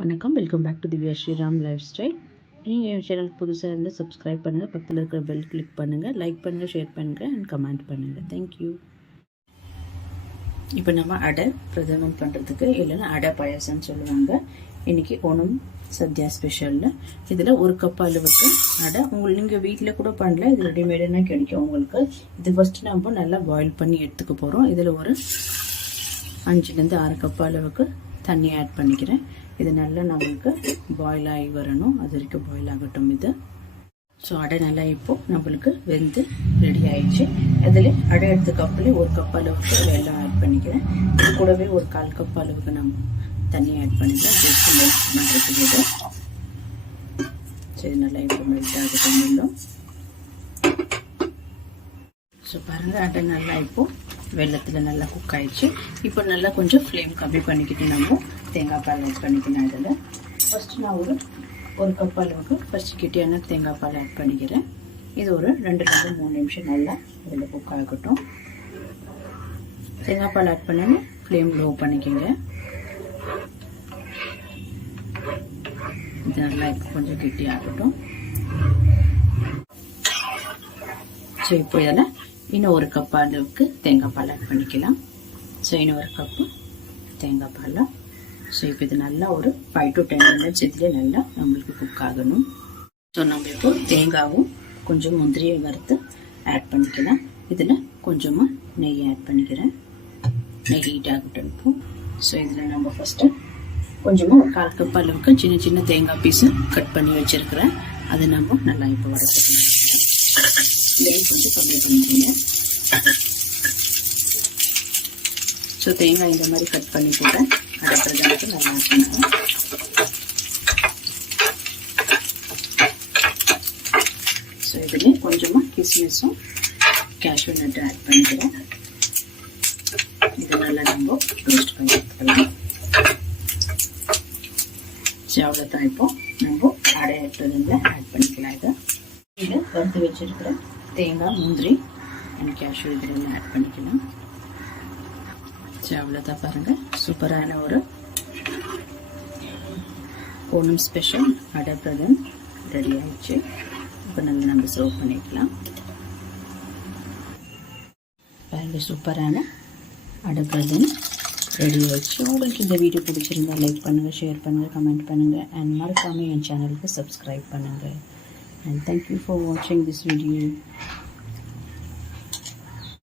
வணக்கம். Welcome back to Divya Sriram lifestyle நீங்கள் என் சேனல் புதுசாக இருந்தால் சப்ஸ்கிரைப் பண்ணுங்கள் பக்கத்தில் இருக்கிற பெல் கிளிக் பண்ணுங்கள் லைக் பண்ணுங்கள் ஷேர் பண்ணுங்கள் அண்ட் கமெண்ட் பண்ணுங்கள் தேங்க்யூ இப்போ நம்ம அடை பிரதமம் பண்ணுறதுக்கு இல்லைன்னா அடை பாயாசம்னு சொல்லுவாங்க. இன்றைக்கி ஒன்றும் சத்யா ஸ்பெஷலில் இதில் ஒரு கப் அளவுக்கு அடை. உங்களுக்கு நீங்கள் வீட்டில் கூட பண்ணல. இது ரெடிமேடுனா கிடைக்கும் உங்களுக்கு. இது ஃபஸ்ட்டு நம்ம நல்லா பாயில் பண்ணி எடுத்துக்க போகிறோம் இதில் ஒரு அஞ்சுலேருந்து ஆறு கப் அளவுக்கு தண்ணி ஆட் பண்ணிக்கிறேன். இது நல்லா நம்மளுக்கு பாயில் ஆகி வரணும். அது வரைக்கும் பாயில் ஆகட்டும் இது. ஸோ அடை நல்லா இப்போது நம்மளுக்கு வெந்து ரெடி ஆயிடுச்சு. அதில் அடை எடுத்த கப்பில் ஒரு கப் அளவுக்கு வெள்ளம் ஆட் பண்ணிக்கிறேன். இது கூடவே ஒரு கால் கப் அளவுக்கு நம்ம தண்ணி ஆட் பண்ணிக்கலாம். ஜஸ்ட் மெல்ட் பண்ணுறதுக்கு இது. சரி நல்லா இப்போ மெல்ட் ஆகட்டும் வெள்ளம் ஸோ பாருங்கள் அடை நல்லா இப்போது வெள்ளத்தில் நல்லா குக் ஆயிடுச்சு. இப்போ நல்லா கொஞ்சம் ஃப்ளேம் கம்மி பண்ணிக்கிட்டு நம்ம தேங்காய் பால் ஆட் பண்ணிக்கணும் இதில். ஃபஸ்ட்டு நான் ஒரு ஒரு கப் அளவுக்கு ஃபஸ்ட்டு கிட்டியான தேங்காய் பால் ஆட் பண்ணிக்கிறேன். இது ஒரு ரெண்டுலேருந்து மூணு நிமிஷம் நல்லா இதில் குக் ஆகட்டும். தேங்காய் பால் ஆட் பண்ணோன்னே ஃப்ளேம் லோ பண்ணிக்கோங்க. இது நல்லா கொஞ்சம் கெட்டி ஆகட்டும் ஸோ இப்போ இதில் இன்னும் ஒரு கப் அளவுக்கு தேங்காய் பால் ஆட் பண்ணிக்கலாம். ஸோ இன்னும் ஒரு கப்பு தேங்காய் பால். ஸோ இப்போ இது நல்லா ஒரு ஃபைவ் டு டென் மினிட்ஸ் இதுலேயே நல்லா நம்மளுக்கு குக் ஆகணும். ஸோ நம்ம இப்போ தேங்காவும் கொஞ்சம் முந்திரியை வறுத்து ஆட் பண்ணிக்கலாம். இதில் கொஞ்சமாக நெய் ஆட் பண்ணிக்கிறேன். நெய் ஹீட் ஆகட்டும் இப்போ. ஸோ இதில் நம்ம ஃபஸ்ட்டு கொஞ்சமாக ஒரு கால் கப் அளவுக்கு சின்ன சின்ன தேங்காய் பீஸு கட் பண்ணி வச்சுருக்கிறேன். அதை நம்ம நல்லா இப்போ வறுத்துக்கலாம். கொஞ்சம் கம்மி பண்ணிக்கோங்க ஸோ தேங்காய் இந்த மாதிரி கட் பண்ணி போட்டேன் அடைக்கிறதுக்கு நல்லா இருக்குங்க ஸோ இதுலேயே கொஞ்சமாக கிஸ்மிஸும் கேஷ்யூ நட்டு ஆட் பண்ணிக்கிறேன் இது நல்லா நம்ம ரோஸ்ட் பண்ணி எடுத்துக்கலாம். ஸோ அவ்வளோதான் இப்போ. நம்ம அடை எடுத்ததுல ஆட் பண்ணிக்கலாம் இதை. இதை வறுத்து வச்சிருக்கிறேன் தேங்காய் முந்திரி. அண்ட் கேஷ்யூ இதில் ஆட் பண்ணிக்கலாம். ஸோ அவ்வளோதான் பாருங்கள் சூப்பரான ஒரு ஓணம் ஸ்பெஷல் அடை பிரதன் ரெடி ஆயிடுச்சு. இப்போ நல்லா நம்ம சர்வ் பண்ணிக்கலாம். பாருங்கள் சூப்பரான அடை பிரதன் ரெடி ஆயிடுச்சு. உங்களுக்கு இந்த வீடியோ பிடிச்சிருந்தா லைக் பண்ணுங்கள் ஷேர் பண்ணுங்கள் கமெண்ட் பண்ணுங்கள் அண்ட் மறக்காமல் என் சேனலுக்கு சப்ஸ்கிரைப் பண்ணுங்கள் and thank you for watching this video